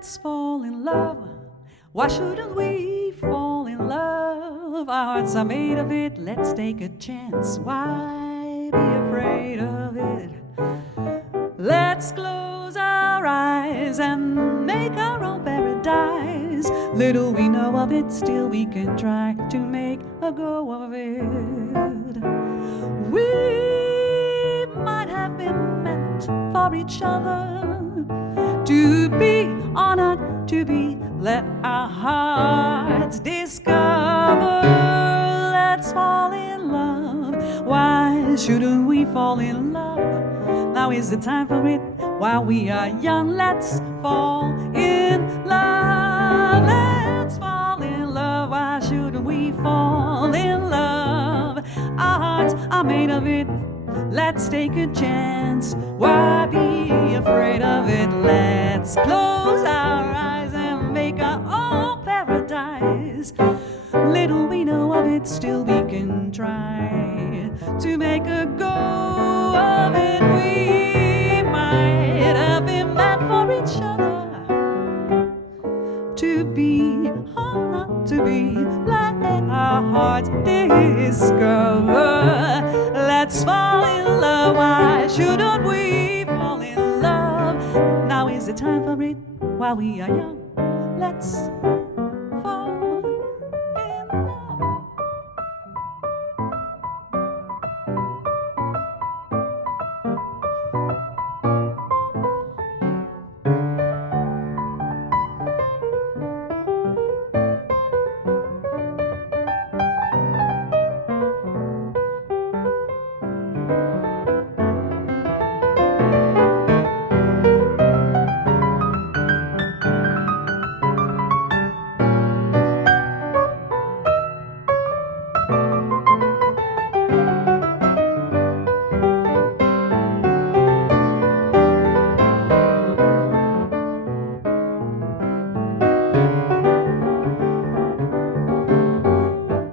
let's fall in love. Why shouldn't we fall in love? Our hearts are made of it, let's take a chance. Why be afraid of it? Let's close our eyes and make our own paradise. Little we know of it, still we can try to make a go of it. We might have been meant for each other, to be or not to be, let our hearts discover. Let's fall in love. Why shouldn't we fall in love? Now is the time for it. While we are young, let's fall in love. Let's fall in love. Why shouldn't we fall in love? Our hearts are made of it, let's take a chance. Why be afraid of it? Let's close our eyes and make our own paradise. Little we know of it, still we can try to make a go of it. We might have been meant for each other, to be or not to be, let our hearts discover. Let's fall in love. Why shouldn't we fall in love? Now is the time for it. While we are young, let's fall in love.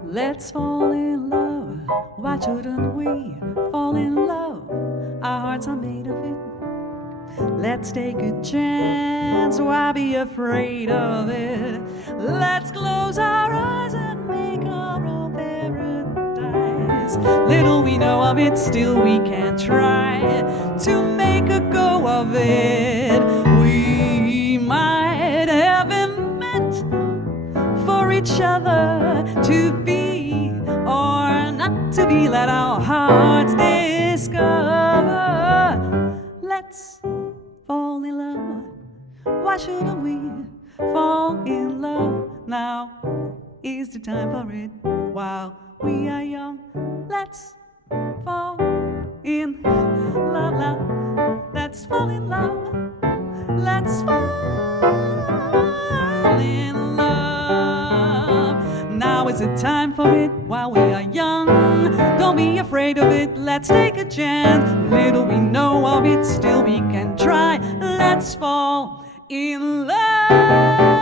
Let's fall in love. Why shouldn't we fall in love? Our hearts are made of it, let's take a chance. Why be afraid of it? Let's close our eyes and make our own paradise. Little we know of it, still we can try to make a go of it. We might have been meant for each other, to be or not to be, let our hearts discover. Let's fall in love. Why shouldn't we fall in love? Now is the time for it. While we are young, let's fall in love. Let's fall in love. Let's fall in love. Now is the time for it. While we are young, don't be afraid of it, let's take a chance. Little we know of it, still we can try. Let's fall in love.